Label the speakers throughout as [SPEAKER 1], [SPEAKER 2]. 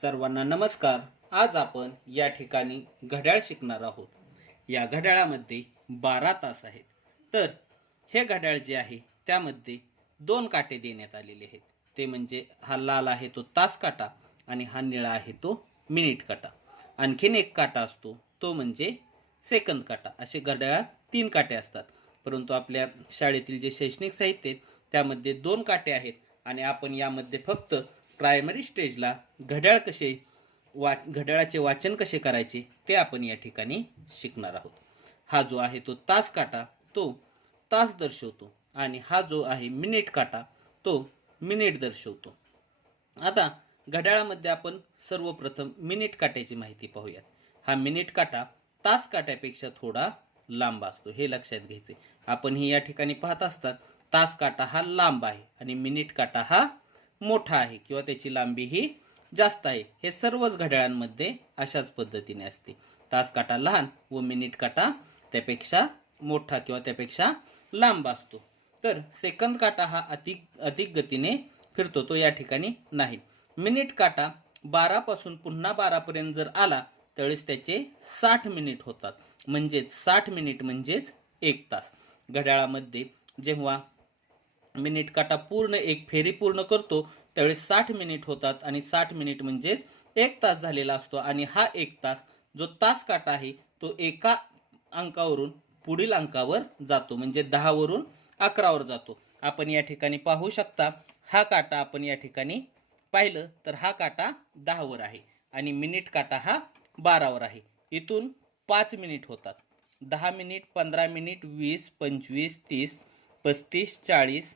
[SPEAKER 1] सर्वांना नमस्कार. आज आपण या ठिकाणी घड्याळ शिकणार आहोत. या घड्याळामध्ये बारा तास आहेत. तर हे घड्याळ जे आहे त्यामध्ये दोन काटे देण्यात आलेले आहेत. ते म्हणजे हा लाल आहे तो तास काटा आणि हा निळा आहे तो मिनिट काटा. आणखीन एक काटा असतो तो म्हणजे सेकंद काटा. असे घड्याळात तीन काटे असतात. परंतु आपल्या शाळेतील जे शैक्षणिक साहित्य आहेत त्यामध्ये दोन काटे आहेत आणि आपण यामध्ये फक्त प्रायमरी स्टेजला घड्याळ कसे वा घड्याळाचे वाचन कसे करायचे ते आपण या ठिकाणी शिकणार आहोत. हा जो आहे तो तास काटा तो तास दर्शवतो आणि हा जो आहे मिनिट काटा तो मिनिट दर्शवतो. आता घड्याळामध्ये आपण सर्वप्रथम मिनिट काट्याची माहिती पाहूयात. हा मिनिट काटा तास काट्यापेक्षा थोडा लांब असतो हे लक्षात घ्यायचे आपण हे या ठिकाणी पाहत असतात तास काटा हा लांब आहे आणि मिनिट काटा हा मोठा आहे किंवा त्याची लांबी ही जास्त आहे. हे सर्वच घड्याळांमध्ये अशाच पद्धतीने असते. तास काटा लहान व मिनिट काटा त्यापेक्षा मोठा किंवा त्यापेक्षा लांब असतो. तर सेकंद काटा हा अधिक अधिक गतीने फिरतो तो या ठिकाणी नाही. मिनिट काटा बारापासून पुन्हा बारापर्यंत जर आला त्यावेळेस त्याचे साठ मिनिट होतात. म्हणजेच साठ मिनिट म्हणजेच एक तास. घड्याळामध्ये जेव्हा मिनिट काटा पूर्ण एक फेरी पूर्ण करतो त्यावेळेस साठ मिनिट होतात आणि साठ मिनिट म्हणजेच एक तास झालेला असतो. आणि हा एक तास जो तास काटा आहे तो एका अंकावरून पुढील अंकावर जातो. म्हणजे दहावरून अकरावर जातो. आपण या ठिकाणी पाहू शकता हा काटा आपण या ठिकाणी पाहिलं तर हा काटा दहावर आहे. आणि मिनिट काटा हा बारावर आहे. इथून पाच मिनिट होतात. दहा मिनिट पंधरा मिनिट वीस पंचवीस तीस पस्तीस चाळीस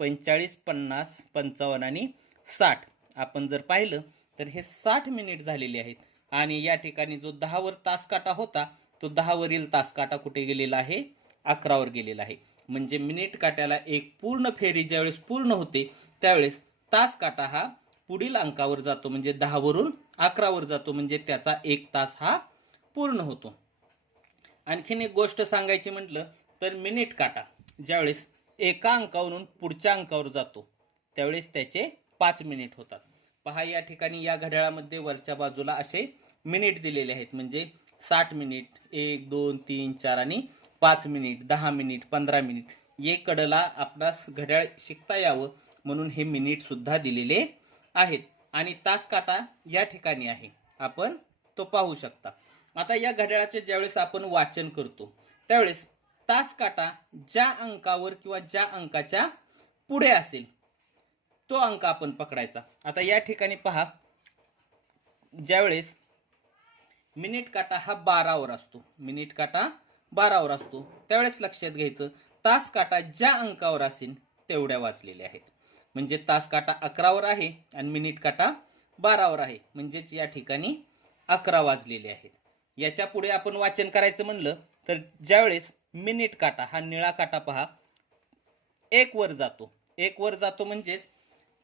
[SPEAKER 1] पंचेचाळीस पन्नास पंचावन्न आणि साठ. आपण जर पाहिलं तर हे साठ मिनिट झालेले आहेत. आणि या ठिकाणी जो दहावर तासकाटा होता तो दहावरील तासकाटा कुठे गेलेला आहे? अकरावर गेलेला आहे. म्हणजे मिनिट काट्याला एक पूर्ण फेरी ज्यावेळेस पूर्ण होते त्यावेळेस तास काटा हा पुढील अंकावर जातो. म्हणजे दहावरून अकरावर जातो. म्हणजे त्याचा एक तास हा पूर्ण होतो. आणखीन एक गोष्ट सांगायची म्हटलं तर मिनिट काटा. ज्यावेळेस एका अंकावरून पुढच्या अंकावर जातो त्यावेळेस त्याचे पाच मिनिट होतात. पहा या ठिकाणी या घड्याळामध्ये वरच्या बाजूला असे मिनिट दिलेले आहेत. म्हणजे साठ मिनिट एक दोन तीन चार आणि पाच मिनिट दहा मिनिट पंधरा मिनिट एक कडला आपणास घड्याळ शिकता यावं म्हणून हे मिनिटसुद्धा दिलेले आहेत. आणि तास काटा या ठिकाणी आहे. आपण तो पाहू शकता. आता या घड्याळाचे ज्यावेळेस आपण वाचन करतो त्यावेळेस तास काटा ज्या अंकावर किंवा ज्या अंकाच्या पुढे असेल तो अंक आपण पकडायचा. आता या ठिकाणी पहा ज्यावेळेस मिनिट काटा हा बारावर असतो मिनिट काटा बारावर असतो त्यावेळेस लक्षात घ्यायचं तास काटा ज्या अंकावर असेल तेवढ्या वाचलेल्या आहेत. म्हणजे तास काटा अकरावर आहे आणि मिनिट काटा बारावर आहे. म्हणजेच या ठिकाणी अकरा वाजलेले आहेत. याच्यापुढे आपण वाचन करायचं म्हणलं तर ज्यावेळेस मिनिट काटा हा निळा काटा पहा. एक वर जातो. एक वर जातो म्हणजेच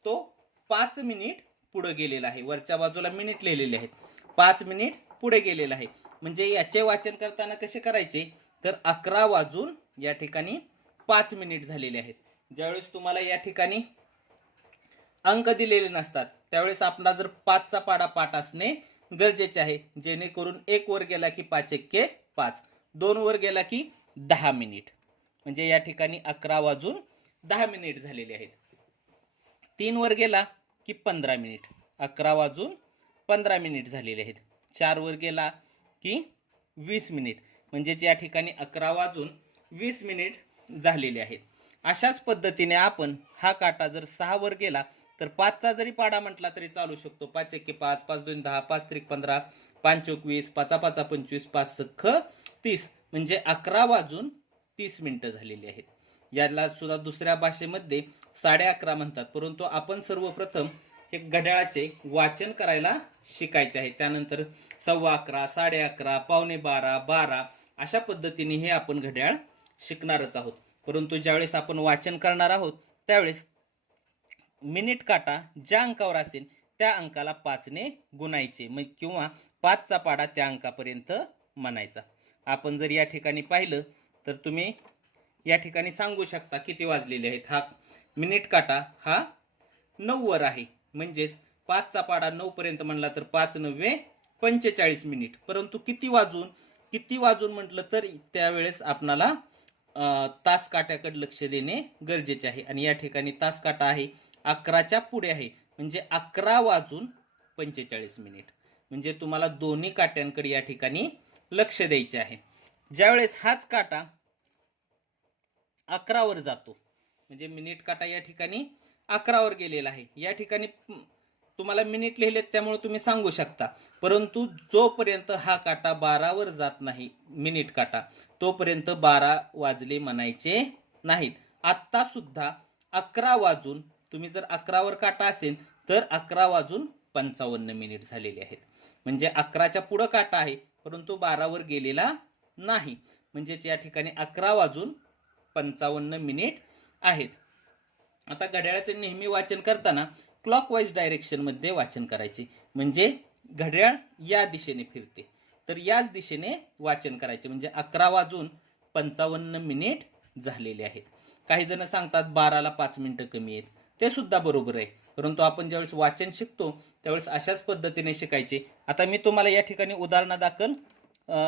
[SPEAKER 1] तो पाच मिनिट पुढे गेलेला आहे. वरच्या बाजूला मिनिट लिहिलेले आहेत. पाच मिनिट पुढे गेलेला आहे. म्हणजे याचे वाचन करताना कसे करायचे? तर अकरा वाजून या ठिकाणी पाच मिनिट झालेले आहेत. ज्यावेळेस तुम्हाला या ठिकाणी अंक दिलेले नसतात त्यावेळेस आपला जर पाचचा पाडा पाठ असणे गरजेचे आहे. जेणेकरून एक वर गेला की पाच एक्के पाच. दोन वर गेला की दहा मिनिट. म्हणजे या ठिकाणी अकरा वाजून दहा मिनिट झालेले आहेत. तीन वर गेला की पंधरा मिनिट. अकरा वाजून पंधरा मिनिट झालेले आहेत. चार वर गेला की वीस मिनिट. म्हणजेच या ठिकाणी अकरा वाजून वीस मिनिट झालेले आहेत. अशाच पद्धतीने आपण हा काटा जर सहा वर गेला तर पाचचा जरी पाडा म्हटला तरी चालू शकतो. पाच एके पाच पाच दोन दहा पाच त्रिक पंधरा पाच चौक वीस पाचा पाचा पंचवीस पाच सख्ख तीस. म्हणजे अकरा वाजून तीस मिनटं झालेली आहेत. याला सुद्धा दुसऱ्या भाषेमध्ये साडे अकरा म्हणतात. परंतु आपण सर्वप्रथम हे घड्याळाचे वाचन करायला शिकायचे आहे. त्यानंतर सव्वा अकरा साडे अकरा पावणे बारा बारा अशा पद्धतीने हे आपण घड्याळ शिकणारच आहोत. परंतु ज्यावेळेस आपण वाचन करणार आहोत त्यावेळेस मिनिट काटा ज्या अंकावर असेल त्या अंकाला पाचने गुणायचे. मग किंवा पाचचा पाडा त्या अंकापर्यंत म्हणायचा. आपण जर या ठिकाणी पाहिलं तर तुम्ही या ठिकाणी सांगू शकता किती वाजलेले आहेत. हा मिनिट काटा हा नऊवर आहे. म्हणजेच पाचचा पाडा नऊपर्यंत म्हणला तर पाच नव्वे पंचेचाळीस मिनिट. परंतु किती वाजून किती वाजून म्हटलं तर त्यावेळेस आपणाला तास काट्याकडे लक्ष देणे गरजेचे आहे. आणि या ठिकाणी तास काटा आहे अकराच्या पुढे आहे. म्हणजे अकरा वाजून पंचेचाळीस मिनिट. म्हणजे तुम्हाला दोन्ही काट्यांकडे या ठिकाणी लक्ष द्यायचे आहे. ज्यावेळेस हाच काटा अकरावर जातो म्हणजे मिनिट काटा या ठिकाणी अकरावर गेलेला आहे. या ठिकाणी तुम्हाला मिनिट लिहिलेत त्यामुळे तुम्ही सांगू शकता. परंतु जोपर्यंत हा काटा बारावर जात नाही मिनिट काटा तोपर्यंत बारा वाजले म्हणायचे नाहीत. आत्ता सुद्धा अकरा वाजून तुम्ही जर अकरावर काटा असेल तर अकरा वाजून पंचावन्न मिनिट झालेले आहेत. म्हणजे अकराच्या पुढं काटा आहे परंतु बारावर गेलेला नाही. म्हणजेच या ठिकाणी अकरा वाजून पंचावन्न मिनिट आहेत. आता घड्याळाचे नेहमी वाचन करताना क्लॉकवाईज डायरेक्शनमध्ये वाचन करायचे. म्हणजे घड्याळ या दिशेने फिरते. तर याच दिशेने वाचन करायचे. म्हणजे अकरा वाजून पंचावन्न मिनिट झालेले आहेत. काही जण सांगतात बाराला पाच मिनिटं कमी आहेत. ते सुद्धा बरोबर आहे. परंतु आपण ज्यावेळेस वाचन शिकतो त्यावेळेस अशाच पद्धतीने शिकायचे. आता मी तुम्हाला या ठिकाणी उदाहरणादाखल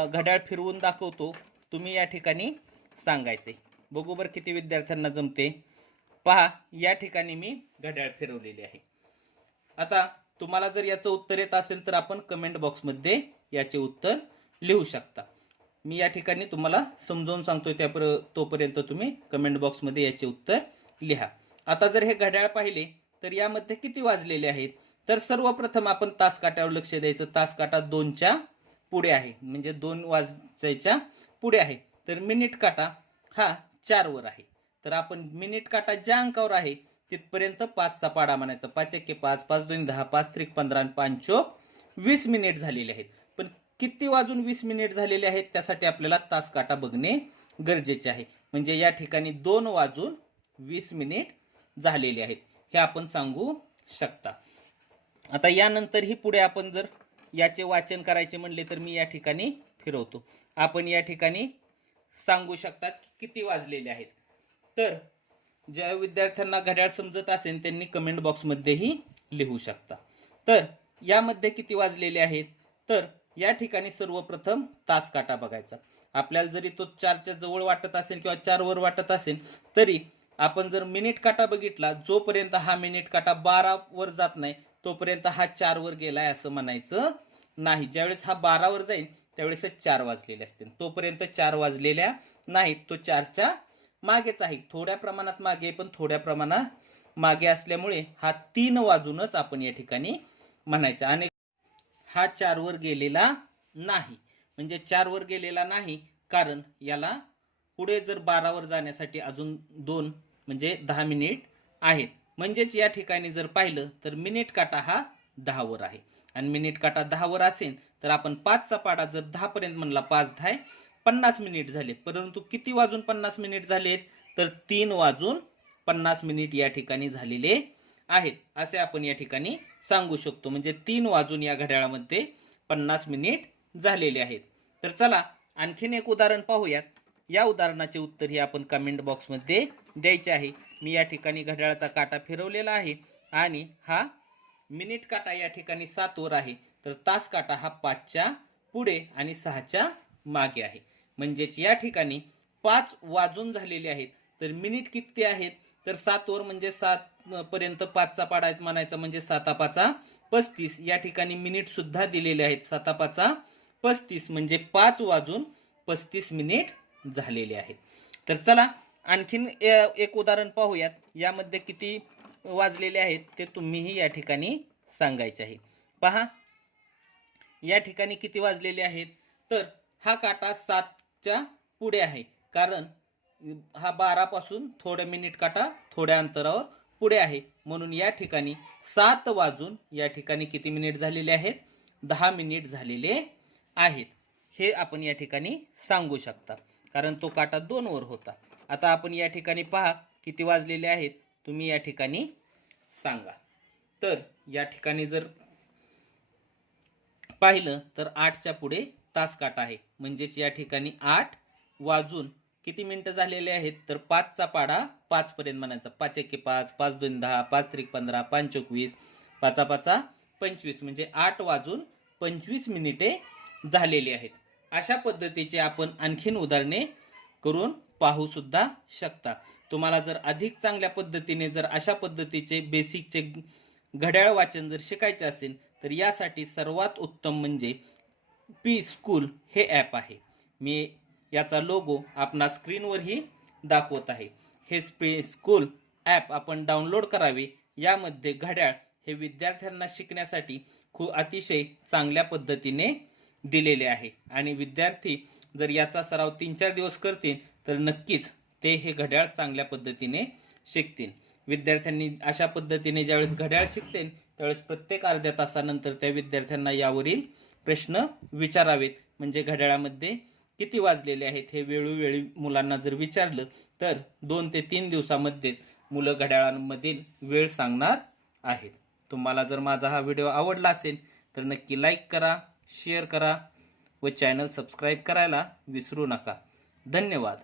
[SPEAKER 1] घड्याळ फिरवून दाखवतो. तुम्ही या ठिकाणी सांगायचे. बघू बरं किती विद्यार्थ्यांना जमते. पहा या ठिकाणी मी घड्याळ फिरवलेले आहे. आता तुम्हाला जर याचं उत्तर येत असेल तर आपण कमेंट बॉक्समध्ये याचे उत्तर लिहू शकता. मी या ठिकाणी तुम्हाला समजावून सांगतोय त्यापर तोपर्यंत तुम्ही कमेंट बॉक्समध्ये याचे उत्तर लिहा. आता जर हे घड्याळ पाहिले तर यामध्ये किती वाजलेले आहेत? तर सर्वप्रथम आपण तास काट्यावर लक्ष द्यायचं. तास काटा दोनच्या पुढे आहे. म्हणजे दोन वाजायच्या पुढे आहे. तर मिनिट काटा हा चारवर आहे. तर आपण मिनिट काटा ज्या अंकावर आहे तिथपर्यंत पाचचा पाडा म्हणायचा. पाच एके पाच पाच दोन दहा पाच त्रिक पंधरा आणि पाचशो वीस मिनिट झालेले आहेत. पण किती वाजून वीस मिनिट झालेले आहेत त्यासाठी आपल्याला तास काटा बघणे गरजेचे आहे. म्हणजे या ठिकाणी दोन वाजून वीस मिनिट झालेले आहेत. हे आपण सांगू शकता. आता यानंतर ही पुढे आपण जर याचे वाचन करायचे म्हणले तर मी या ठिकाणी फिरवतो. आपण या ठिकाणी सांगू शकता की किती वाजलेले आहेत. तर ज्या विद्यार्थ्यांना घड्याळ समजत असेल त्यांनी कमेंट बॉक्समध्येही लिहू शकता. तर यामध्ये किती वाजलेले आहेत? तर या ठिकाणी सर्वप्रथम तास काटा बघायचा. आपल्याला जरी तो चारच्या जवळ वाटत असेल किंवा चारवर वाटत असेल तरी आपण जर मिनिट काटा बघितला जोपर्यंत हा मिनिट काटा बारावर जात नाही तोपर्यंत हा चारवर गेलाय असं म्हणायचं नाही. ज्यावेळेस हा बारावर जाईल त्यावेळेस चार वाजलेले असतील. तोपर्यंत चार वाजलेल्या नाहीत. तो चारच्या मागेच आहे. थोड्या प्रमाणात मागे पण थोड्या प्रमाणात मागे असल्यामुळे हा तीन वाजूनच आपण या ठिकाणी म्हणायचा. आणि हा चारवर गेलेला नाही. म्हणजे चारवर गेलेला नाही कारण याला पुढे जर बारावर जाण्यासाठी अजून दोन म्हणजे दहा मिनिट आहेत. म्हणजेच या ठिकाणी जर पाहिलं तर मिनिट काटा हा दहावर आहे. आणि मिनिट काटा दहावर असेल तर आपण पाचचा पाडा जर दहापर्यंत म्हणला पाच दहा आहे, पन्नास मिनिट झालेत. परंतु किती वाजून पन्नास मिनिट झालेत? तर तीन वाजून पन्नास मिनिट या ठिकाणी झालेले आहेत. असे आपण या ठिकाणी सांगू शकतो. म्हणजे तीन वाजून या घड्याळामध्ये पन्नास मिनिट झालेले आहेत. तर चला आणखीन एक उदाहरण पाहूयात. या उदाहरणाचे उत्तर हे आपण कमेंट बॉक्समध्ये द्यायचे आहे. मी या ठिकाणी घड्याळाचा काटा फिरवलेला आहे आणि हा मिनिट काटा या ठिकाणी सातवर आहे. तर तास काटा हा पाचच्या पुढे आणि सहाच्या मागे आहे. म्हणजेच या ठिकाणी पाच वाजून झालेले आहेत. तर मिनिट किती आहेत? तर सातवर म्हणजे सात पर्यंत पाचचा पाडा म्हणायचा म्हणजे साता पाचा पस्तीस. या ठिकाणी मिनिट सुद्धा दिलेले आहेत. साता पाचा पस्तीस म्हणजे पाच वाजून पस्तीस मिनिट झालेले आहे. तर चला आणखीन एक उदाहरण पाहूयात. यामध्ये किती वाजलेले आहेत ते तुम्हीही या ठिकाणी सांगायचे आहे. पहा या ठिकाणी किती वाजलेले आहेत? तर हा काटा सातच्या पुढे आहे. कारण हा बारापासून थोडं थोड्या मिनिट काटा थोड्या अंतरावर पुढे आहे. म्हणून या ठिकाणी सात वाजून या ठिकाणी किती मिनिट झालेले आहेत? दहा मिनिट झालेले आहेत. हे आपण या ठिकाणी सांगू शकता. कारण तो काटा दोनवर होता. आता आपण या ठिकाणी पहा किती वाजलेले आहेत. तुम्ही या ठिकाणी सांगा. तर या ठिकाणी जर पाहिलं तर आठच्या पुढे तास काटा आहे. म्हणजेच या ठिकाणी आठ वाजून किती मिनटं झालेले आहेत? तर पाचचा पाडा पाचपर्यंत म्हणायचा. पाच एके पाच पाच दोन दहा पाच त्रिक पंधरा पाच चोकवीस पाचा पाचा पंचवीस. म्हणजे आठ वाजून पंचवीस मिनिटे झालेली आहेत. अशा पद्धतीचे आपण आणखीन उदाहरणे करून पाहू सुद्धा शकता. तुम्हाला जर अधिक चांगल्या पद्धतीने जर अशा पद्धतीचे बेसिकचे घड्याळ वाचन जर शिकायचे असेल तर यासाठी सर्वात उत्तम म्हणजे पी स्कूल हे ॲप आहे. मी याचा लोगो आपणा स्क्रीनवरही दाखवत आहे. हे स्पे स्कूल ॲप आपण डाउनलोड करावे यामध्ये घड्याळ हे विद्यार्थ्यांना शिकण्यासाठी खूप अतिशय चांगल्या पद्धतीने दिलेले आहे. आणि विद्यार्थी जर याचा सराव तीन चार दिवस करतील तर नक्कीच ते हे घड्याळ चांगल्या पद्धतीने शिकतील. विद्यार्थ्यांनी अशा पद्धतीने ज्यावेळेस घड्याळ शिकतील त्यावेळेस प्रत्येक अर्ध्या तासानंतर त्या विद्यार्थ्यांना यावरील प्रश्न विचारावेत. म्हणजे घड्याळामध्ये किती वाजलेले आहेत हे वेळोवेळी मुलांना जर विचारलं तर दोन ते तीन दिवसामध्येच मुलं घड्याळांमधील वेळ सांगणार आहेत. तुम्हाला जर माझा हा व्हिडिओ आवडला असेल तर नक्की लाईक करा शेअर करा व चॅनल सबस्क्राईब करायला विसरू नका. धन्यवाद.